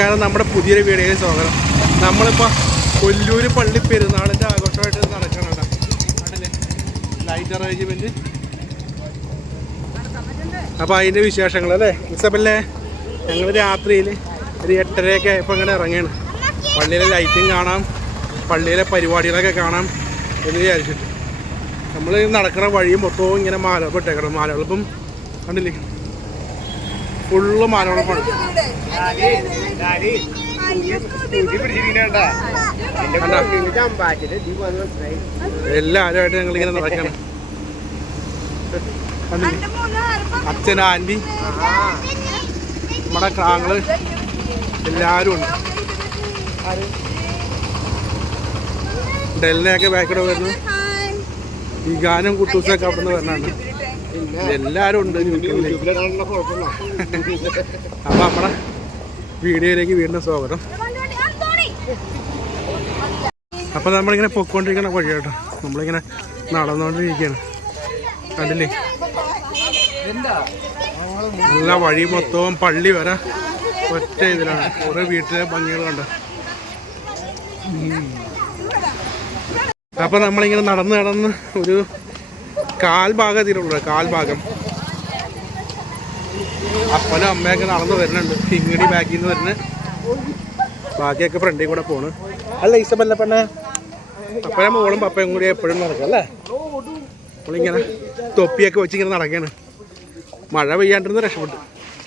നമസ്കാരം നമ്മുടെ പുതിയൊരു വീഡിയോയിൽ സ്വാഗതം. നമ്മളിപ്പോൾ കൊല്ലൂർ പള്ളി പെരുന്നാളിന്റെ ആഘോഷമായിട്ട് നടക്കണുണ്ട് കണ്ടില്ലേ? ലൈറ്റ് അറേഞ്ച്മെന്റ് അപ്പോൾ അതിന്റെ വിശേഷങ്ങൾ അല്ലേ? ഇസബല്ലേ ഞങ്ങൾ രാത്രിയിൽ ഒരു എട്ടരയൊക്കെ ആയപ്പോൾ ഇങ്ങനെ ഇറങ്ങിയാണ് പള്ളിയിലെ ലൈറ്റും കാണാം പള്ളിയിലെ പരിപാടികളൊക്കെ കാണാം എന്ന് വിചാരിച്ചിട്ട്. നമ്മൾ നടക്കുന്ന വഴിയും മൊത്തവും ഇങ്ങനെ മാല ഇട്ടേക്കണം മാലകളിപ്പം കണ്ടില്ലേ? ഫുള്ള് മാലകളപ്പാണ് എല്ലാവരുമായിട്ട് ഞങ്ങൾ ഇങ്ങനെ നടക്കണം. അച്ഛൻ ആന്റി നമ്മുടെ ക്രാങ്ങൾ എല്ലാവരും ഉണ്ട്. ഡെലിനെയൊക്കെ ബാക്കിടെ വരുന്നു. ഈ ഗാനം കുട്ടൂസൊക്കെ അവിടെ നിന്ന് വരണാണ്. എല്ലാവരും ഉണ്ട് അപ്പൊ നമ്മളെ വീഡിയോയിലേക്ക് വീണ്ടും സ്വാഗതം. അപ്പൊ നമ്മളിങ്ങനെ പൊക്കോണ്ടിരിക്കണ വഴി കേട്ടോ നമ്മളിങ്ങനെ നടന്നുകൊണ്ടിരിക്കുകയാണ്. കണ്ടില്ലേ? നല്ല വഴി മൊത്തവും പള്ളി വരെ ഒറ്റ ഇതിലാണ്. കുറെ വീട്ടിലെ ഭംഗികൾ കണ്ട? അപ്പൊ നമ്മളിങ്ങനെ നടന്ന് നടന്ന് ഒരു കാൽഭാഗത്തിലുള്ള കാൽഭാഗം. അപ്പനും അമ്മയൊക്കെ നടന്നു വരുന്നുണ്ട്. ഇങ്ങടി ബാക്കിൽ നിന്ന് വരുന്നത്. ബാക്കിയൊക്കെ ഫ്രണ്ടിൽ കൂടെ പോണ്. അല്ല ഈസപ്പല്ല പെണ്ണെ? അപ്പനെ മോളും പപ്പയും കൂടി എപ്പോഴും നടക്കും അല്ലേ? നമ്മളിങ്ങനെ തൊപ്പിയൊക്കെ വെച്ച് ഇങ്ങനെ നടക്കാണ്. മഴ പെയ്യാണ്ടിരുന്ന് രക്ഷപ്പെട്ടു.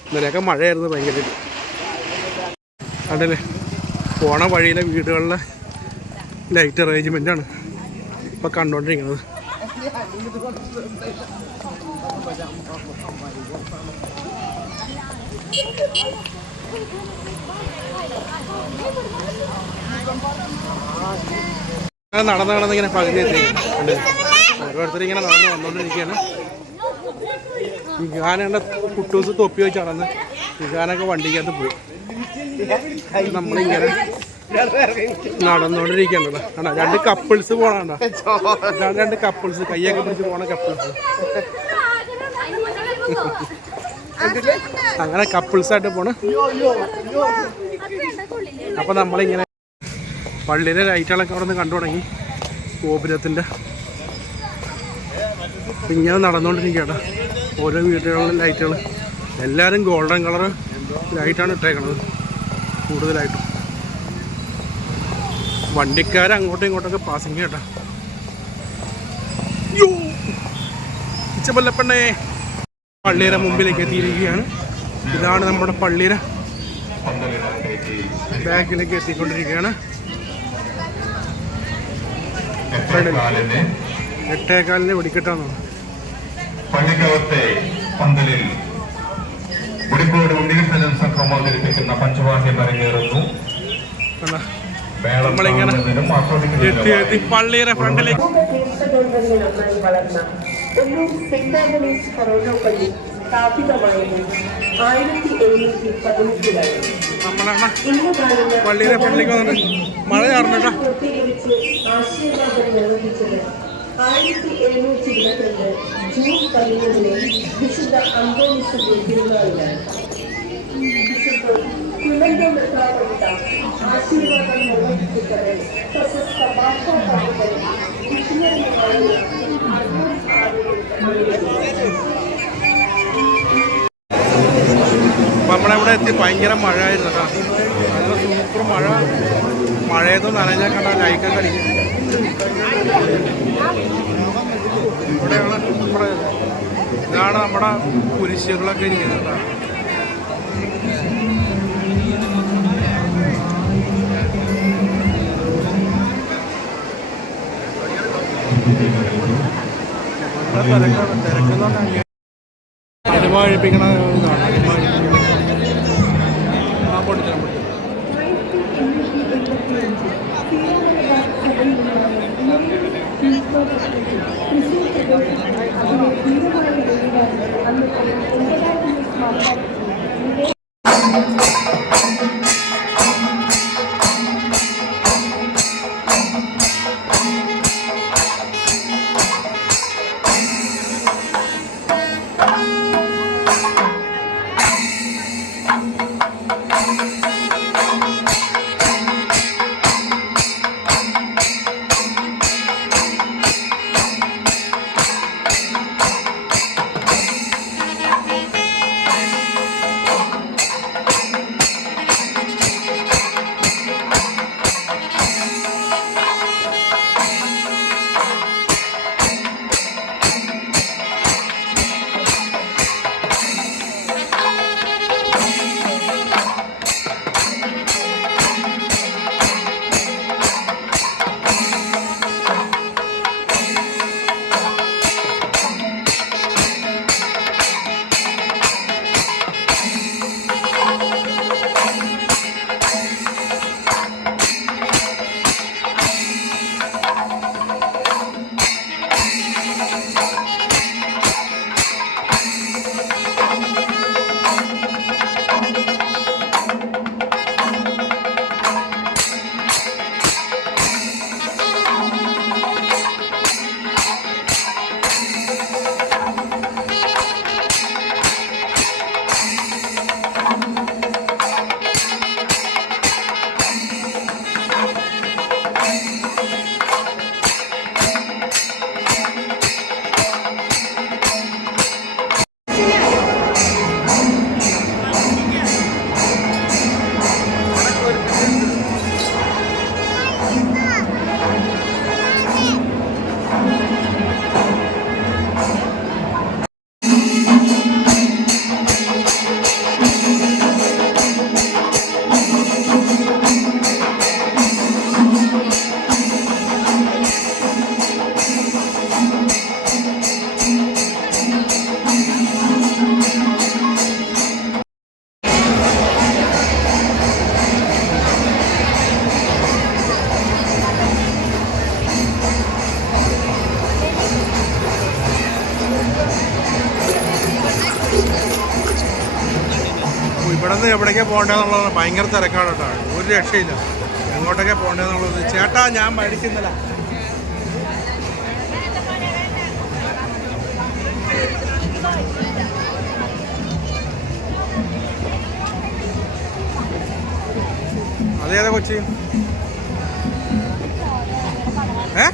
ഇന്നലെയൊക്കെ മഴയായിരുന്നു ഭയങ്കര അതല്ലേ പോണ വഴിയിലെ വീടുകളിലെ ലൈറ്റ് അറേഞ്ച്മെന്റ് ആണ്. ഇപ്പം കണ്ടുകൊണ്ടിരിക്കുന്നത് നടന്ന് നടന്ന് ഇങ്ങനെ പകുതി എത്തി? ഓരോരുത്തർ ഇങ്ങനെ നടന്ന് വന്നുകൊണ്ടിരിക്കുകയാണ് ഇഗാനയുടെ കുട്ടൂസ് തൊപ്പി വെച്ച് നടന്ന് ഇഗാനൊക്കെ വണ്ടിക്കകത്ത് പോയി നമ്മളിങ്ങനെ നടന്നുകൊണ്ടിരിക്കണ്ടല്ലോ കണ്ടോ? രണ്ട് കപ്പിൾസ് പോണണ്ട രണ്ട് കപ്പിൾസ് കയ്യൊക്കെ പിടിച്ച് പോണ കപ്പിൾസ് അങ്ങനെ കപ്പിൾസ് ആയിട്ട് പോണ്. അപ്പൊ നമ്മളിങ്ങനെ പള്ളിയിലെ ലൈറ്റുകളൊക്കെ അവിടെ നിന്ന് കണ്ടു തുടങ്ങി. ഗോപുരത്തിന്റെ. ഇങ്ങനെ നടന്നുകൊണ്ടിരിക്കുകയാണ് ഓരോ വീടുകളിലും ലൈറ്റുകൾ എല്ലാവരും ഗോൾഡൻ കളർ ലൈറ്റാണ് ഇട്ടേക്കണത്. കൂടുതലായിട്ടും. വണ്ടിക്കാർ അങ്ങോട്ടും ഇങ്ങോട്ടൊക്കെ പാസിങ് കേട്ടാ! ഇച്ചപ്പല്ലപ്പെണ്ണേ പള്ളിയുടെ മുമ്പിലേക്ക് എത്തിയിരിക്കുകയാണ്. ഇതാണ് നമ്മുടെ പള്ളിയുടെ ബാക്കിലേക്ക് എത്തിക്കൊണ്ടിരിക്കുകയാണ്. എട്ടേകാലിന്. വെടിക്കെട്ടാന്ന് പള്ളിക്കകത്തെ പന്തലിൽ സംഘം അവതരിപ്പിക്കുന്ന പഞ്ചവാദ്യം അരങ്ങേറുന്നു. നമ്മളിങ്ങനെ എത്തി എത്തി പള്ളിയുടെ ഫ്രണ്ടിലേക്ക്. നമ്മളാണ് പള്ളിയുടെ ഫ്രണ്ടിലേക്ക് വന്നിട്ട് മഴ ചാർന്നിട്ടാ ആയിരത്തി എഴുന്നൂറ്റി ഇരുപത്തിരണ്ട് ജൂൺ പതിമൂന്നിലെ വിശുദ്ധ അന്തോണിസിന്റെ തിരുനാളിലാണ് വിശുദ്ധ കുലന്റെ ഇവിടെ എത്തി ഭയങ്കര മഴ ആയിരുന്നു നല്ല സൂപ്പർ മഴ. മഴയത്ത് നനഞ്ഞാൽ കണ്ട ലൈക്ക് കളിക്കും ഇവിടെയാണ് നമ്മുടെ ഇതാണ് നമ്മുടെ കുരിശുകളൊക്കെ ഇരിക്കുന്നത് കേട്ടോ. കഴിപ്പിക്കണ ഇതാണ്. അടിമ ആ പൊട്ടിച്ചാൽ പൊട്ടിച്ചു പോകേണ്ടതെന്നുള്ളത് ഭയങ്കര തിരക്കാണ് കേട്ടോ. ഒരു രക്ഷയില്ല. എങ്ങോട്ടൊക്കെ പോകേണ്ടതെന്നുള്ളത് ചേട്ടാ ഞാൻ മേടിക്കുന്നില്ല. അതേതാ കൊച്ചി? ഏ?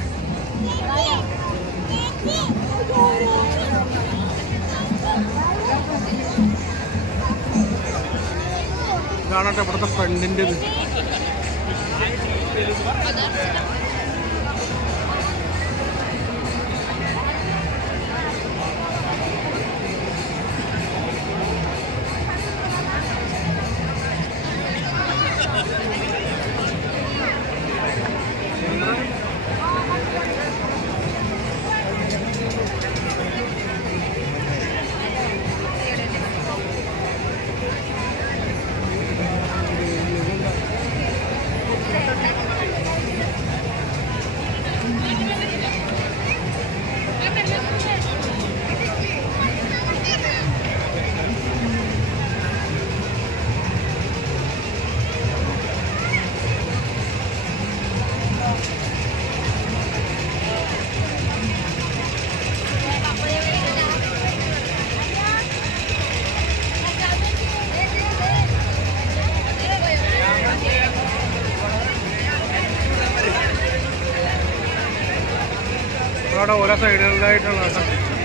ഇതാണ് ഇവിടുത്തെ ഫ്രണ്ടിന്റെ ഇത് അവിടെ ഓരോ സൈഡുകളിലായിട്ടുള്ള കേട്ടോ വരാൻ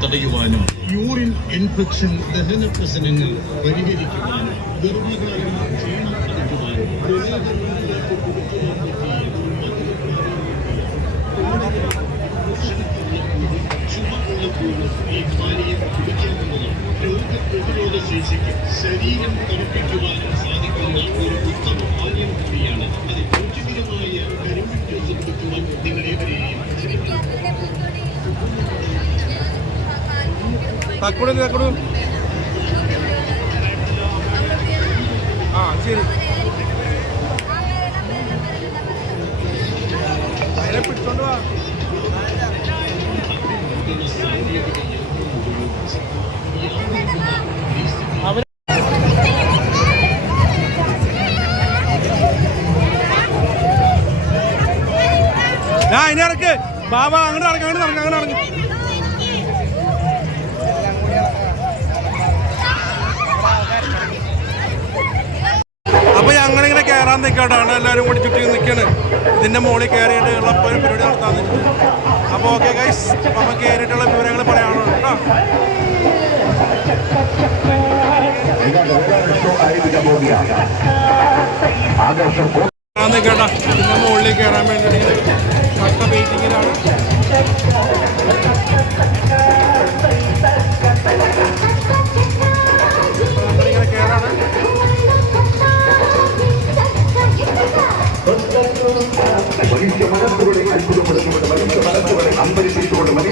തടയുവാനും യൂറിൻ ഇൻഫെക്ഷൻ ദഹന പ്രശ്നങ്ങൾ പരിഹരിക്കുവാനും ഗർഭകാലം ക്ഷീണം തടയുവാനും ജലഗർഭത്തിലേക്ക് കുടിക്കുവാൻ രോഗപ്രതിരോധ ശേഷിക്ക് ശരീരം തണുപ്പിക്കുവാനും സാധിക്കുന്ന ഒരു ഉത്തമ പാനീയം കൂടിയാണ് അത് കരിമ്പിൻ ജ്യൂസ് കുടിക്കുവാൻ നിങ്ങൾ ക്ഷണിക്കുന്നു തക്കുടു തക്കുടു ആ ശരി. അതിനെ പിടിച്ചോണ്ട് വാ. ഞാൻ അതിനെ ഇറക്ക്. ബാബ അങ്ങോട്ട് ഇറങ്ങി അങ്ങനെ ഇറങ്ങി അങ്ങനെ ഇറങ്ങി അപ്പൊ ഞങ്ങളിങ്ങനെ കയറാൻ നിൽക്കാട്ടാണ് എല്ലാവരും കൂടി ചുറ്റി നിൽക്കാണ് ഇതിന്റെ മുകളിൽ കയറിയിട്ട് ഉള്ള പരിപാടി നടത്താൻ നിൽക്കുന്നത് അപ്പോൾ ഓക്കെ ഗൈസ് നമ്മൾ കയറിയിട്ടുള്ള വിവരങ്ങൾ പറയാനുള്ളൂ കേട്ടോ. നിൽക്കട്ടാ ഇതിന്റെ മുകളിൽ കയറാൻ വേണ്ടിയിട്ട് കട്ട വെയിറ്റിങ്ങിലാണ്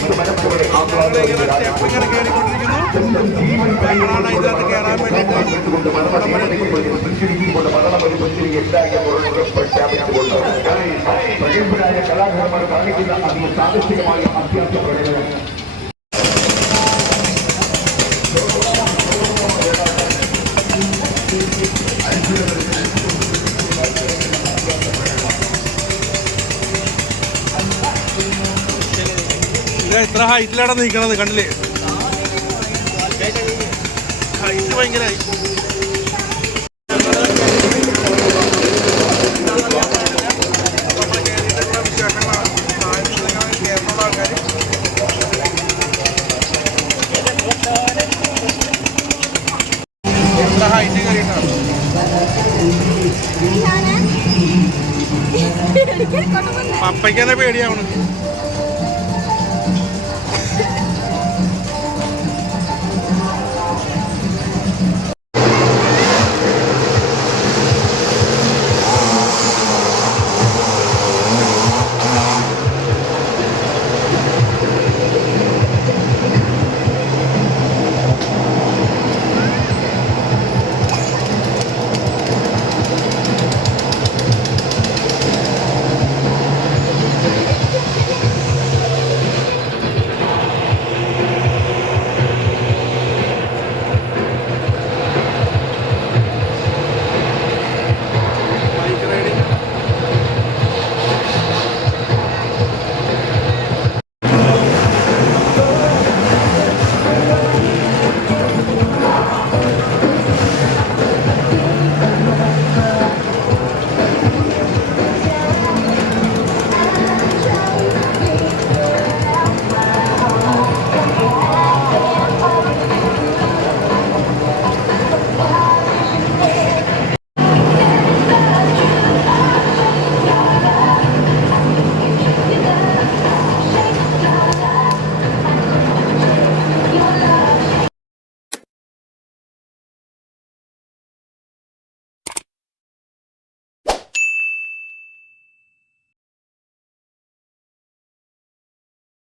ഇങ്ങനെ സ്റ്റെപ്പ് ഇങ്ങനെ കയറിക്കൊണ്ടിരിക്കുന്നു ഞങ്ങളാണ് ഇതിനകത്ത് കയറാൻ വേണ്ടിയിട്ട് ഇവിടം വരെ എത്തിയിരിക്കുന്നത്. പ്രഗത്ഭരായ കലാകാരന്മാർ കാണിക്കുന്ന അതിന് സാഹസികമായ അഭ്യാസ പ്രകടനം എത്ര ഹൈറ്റിലാണ് നിൽക്കണത് കണ്ടില്ലേ? ഹൈറ്റ് ഭയങ്കര എത്ര